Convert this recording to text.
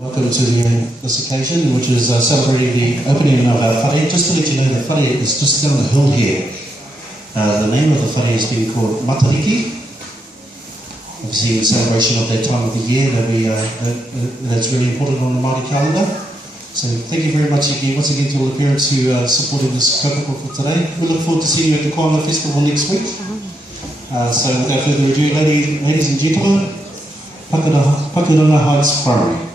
Welcome to this occasion, which is celebrating the opening of our whare. Just to let you know, the whare is just down the hill here. The name of the whare has been called Matariki. Obviously, in celebration of that time of the year that's really important on the Māori calendar. So thank you very much again, once again, to all the parents who supported this kaupapa for today. We look forward to seeing you at the Koanga Festival next week. So without further ado, ladies and gentlemen, Pakuranga Heights Primary.